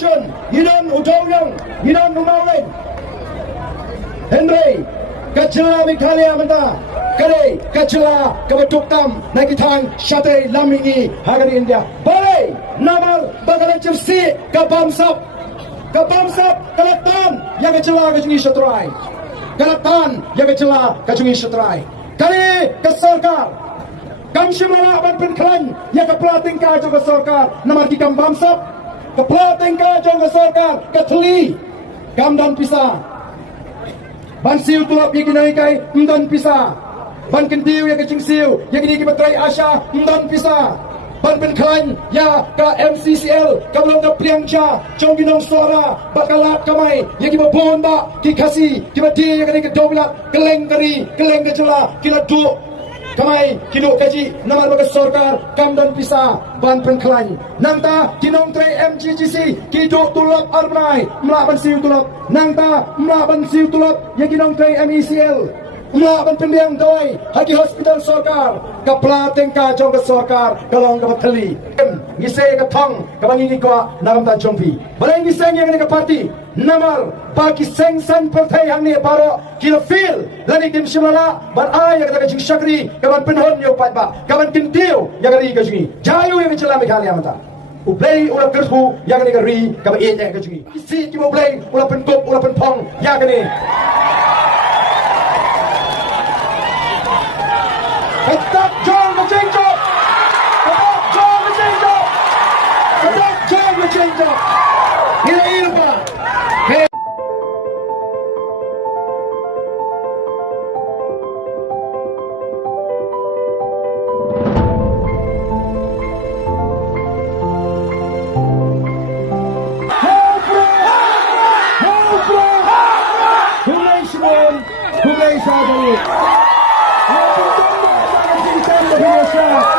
Revolution, Yidan Udoyong, Yidan Umaulin, Henry, Kacela Mikalia Manda, Kare, Kacela, Kabatuktam, Nakitan, Shate, Lamingi, Hagari India, Bale, Namal, Bagalanchim Si, Kabamsap, Kalatan, Yagachala, Kajungi Shatrai, Kalatan, Yagachala, Kajungi Shatrai, Kare, Kasarkar, Kamshimala, Ban Klan, Yakaplating Ka, Joka Sarkar, Namaki Kambamsap, Kaplating Ka, Joka Sarkar, Katli, Kamdan Pisa. Ban siu tulap yang kini kai mdan pisa. Ban kentiu yang kecing siu yang kini kibatrai Asya mdan pisa. Ban penklan ya ka MCCL kabelum ka priangcha chong ginong suara bakalat kamai yang kiba bonda ki kasi kiba di yang kini kedobilat keleng kari keleng kecela kila du kamai kilo kaji namar bagas sarkar kamdan pisa ban penklan nangta kinong tre MGGC kido tulap arnai melaban siu tulap nangta melaban siu tulap yang kinong tre MECL melaban pendiang doi haki hospital sarkar kaplateng ka jong ka sarkar kalong ka batali ngise ka thong ka bangi ko nagam ta jongpi baleng ngise yang ka party namar bagi sengsan partai hang ni paro kila feel lani tim simala ban ay yang ka jing shakri ka ban penhon yo patba ka ban kintiu yang ri ka jingi jayu yang chala mekhali amata ublay ula kerhu yang ni ka ri ka ba ye ka jingi si ki ublay ula penkop ula penpong yang ni Ketak John Machenjo! Ketak John Machenjo! Ketak John Machenjo! Hila pa! Hulay Sadali! Yes, sir.